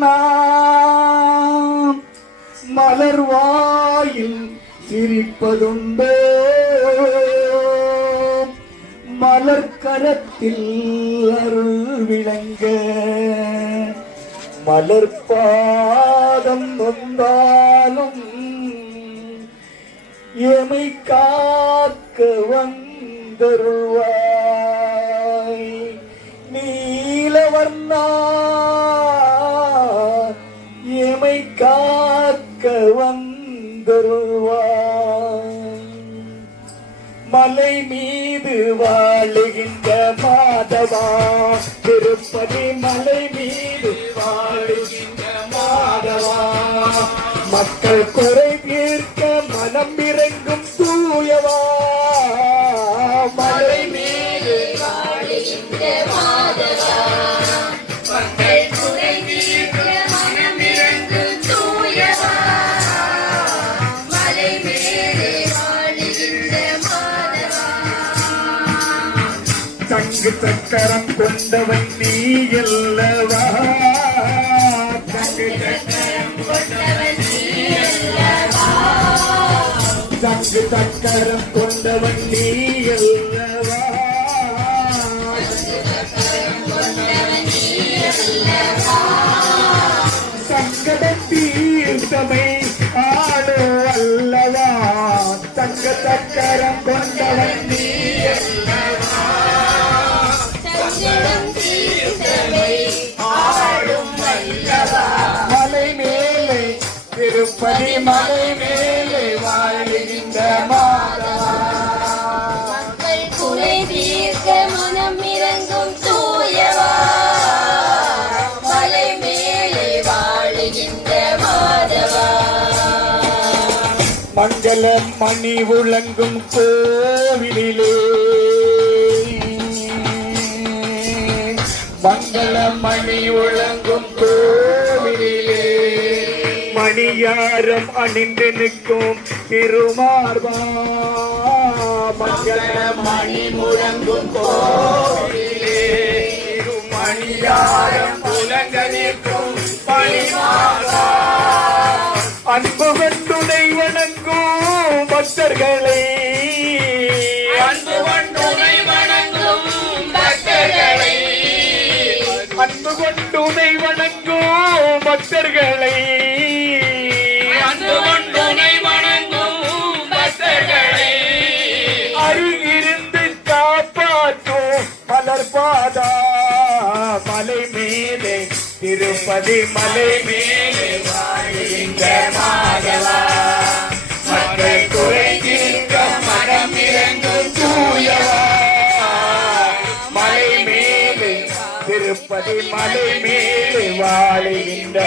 வண்ணா மலர்வாயில் சிரிப்பதுண்டு மலர்கரத்தில் அருள் விளங்க மலர்பாதம் வந்தாலும் எமை காக்க வந்தருள்வாய் நீலவர்ணா எமை காக்க வந்தருள்வாய் மலை மீது வாழுகின்ற மாதவா திருப்பதி மலை மீது வாழுகின்ற மாதவா மக்கள் குறை தீர்க்க மனம் இறங்கும் தூயவா மலை மீது வாழுகின்ற மாதவா மக்கள் குறை தீர்க்க மனம் இறங்கும் தூயவா மலை மீது வாழுகின்ற மாதவா சங்கு சக்கரம் கொண்டவன் நீ அல்லவா சங்கு சக்கரம் கொண்டவன் நீ அல்லவா சங்கு சக்கரம் கொண்டவன் நீ அல்லவா சங்கட தீர்த்தமை ஆடு அல்லவா சங்க சக்கரம் கொண்டவன் நீ அல்லவா மலை மேலே திருப்பதி மலை மேலே வாழ்கின்ற மாதவா மக்கள் குறை தீர்க்க மனம் இறங்கும் தூயவா மலை மேலே வாழுகின்ற மாதவா மங்கள மணி உலங்கும் கோவிலிலே மங்கள மணி உலங்கும் கோவிலிலே மணியாரம் அணிந்து நிற்கும் திருமார்பா மங்கள மணி முழங்கும் கோவிலிலே மணியாரம் உலங்க நிற்கும் பணிமார்பா அன்பு கொண்டுனை வணங்கும் பக்தர்களை அன்பு கொண்டுனை வணங்கும் பக்தர்களை அன்பு கொண்டுனை வணங்கும் பக்தர்களை அன்பு கொண்டுனை வணங்கும் பக்தர்களை அருகிருந்து காப்பாற்றும் மலர்பாதா மலை மேலே திருப்பதி மலை மேலே வாழ்கின்ற மாதவா மக்கள் குறை தீர்க்க மனம் இறங்கும் தூயவா மலை மேலே திருப்பதி மலை மேலே வாழுகின்ற